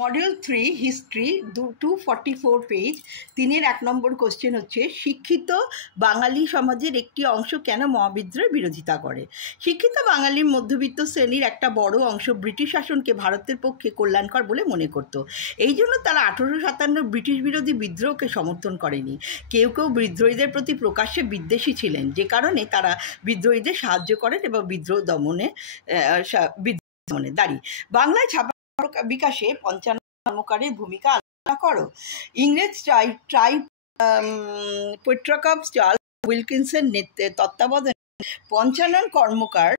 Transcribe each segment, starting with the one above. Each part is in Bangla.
মডিউল 3 হিস্ট্রি 244 পেজ 3-এর 1 নম্বর কোশ্চেন হচ্ছে শিক্ষিত বাঙালি সমাজের একটি অংশ কেন মহাবিদ্রোহের বিরোধিতা করে। শিক্ষিত বাঙালির মধ্যবিত্ত শ্রেণীর একটা বড় অংশ ব্রিটিশ শাসনকে ভারতের পক্ষে কল্যাণকর বলে মনে করত। এই জন্য তারা 1857 ব্রিটিশ বিরোধী বিদ্রোহকে সমর্থন করেনি। কেউ কেউ বিদ্রোহীদের প্রতি প্রকাশ্যে বিদ্বেষী ছিলেন, যে কারণে তারা বিদ্রোহীদের সাহায্য করেন এবং বিদ্রোহ দমনে দাঁড়ি। বাংলায় ছাপা বিকাশে পঞ্চানন কর্মকারের ভূমিকা আলোচনা করো। ইংরেজ পেট্রাকপ চার্লস উইলকিনসের তত্ত্বাবধানে পঞ্চানন কর্মকার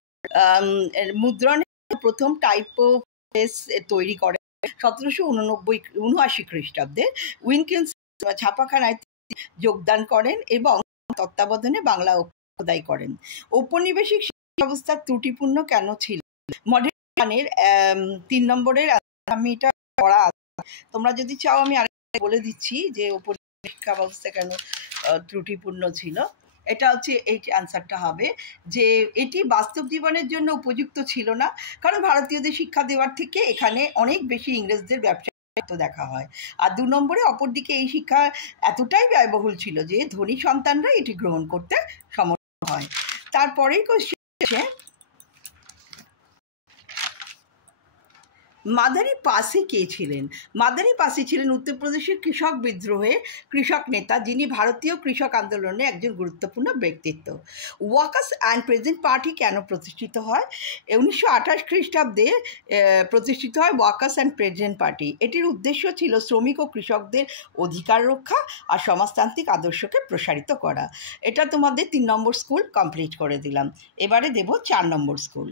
মুদ্রণের প্রথম টাইপোপ্রেস তৈরি করেন 1779 খ্রিস্টাব্দে। উইলকিনস ছাপাখানায় যোগদান করেন এবং তত্ত্বাবধানে বাংলা খোদাই করেন। ঔপনিবেশিক শিক্ষা ব্যবস্থার ত্রুটিপূর্ণ কেন ছিল? মডেল 3 নম্বরের আমি এটা পড়া, তোমরা যদি চাও আমি আরেকটা বলে দিচ্ছি যে ঔপনিবেশিক শিক্ষা ব্যবস্থা কেন ত্রুটিপূর্ণ ছিল। এটা হচ্ছে এই অ্যান্সারটা হবে যে এটি বাস্তব জীবনের জন্য উপযুক্ত ছিল না, কারণ ভারতীয়দের শিক্ষা দেওয়ার থেকে এখানে অনেক বেশি ইংরেজদের ব্যবসা দেখা হয়। আর 2 নম্বরে অপরদিকে এই শিক্ষা এতটাই ব্যয়বহুল ছিল যে ধনী সন্তানরা এটি গ্রহণ করতে সমর্থ হয়। তারপরেই কোশ্চেন আছে মাদারি পাসি কে ছিলেন? মাদারি পাসি ছিলেন উত্তরপ্রদেশের কৃষক বিদ্রোহে কৃষক নেতা, যিনি ভারতীয় কৃষক আন্দোলনে একজন গুরুত্বপূর্ণ ব্যক্তিত্ব। ওয়ার্কার্স অ্যান্ড প্রেজেন্ট পার্টি কেন প্রতিষ্ঠিত হয়? 1928 খ্রিস্টাব্দে প্রতিষ্ঠিত হয় ওয়ার্কার্স অ্যান্ড প্রেজেন্ট পার্টি। এটির উদ্দেশ্য ছিল শ্রমিক ও কৃষকদের অধিকার রক্ষা আর সমাজতান্ত্রিক আদর্শকে প্রসারিত করা। এটা তোমাদের 3 নম্বর স্কুল কমপ্লিট করে দিলাম। এবারে দেব 4 নম্বর স্কুল।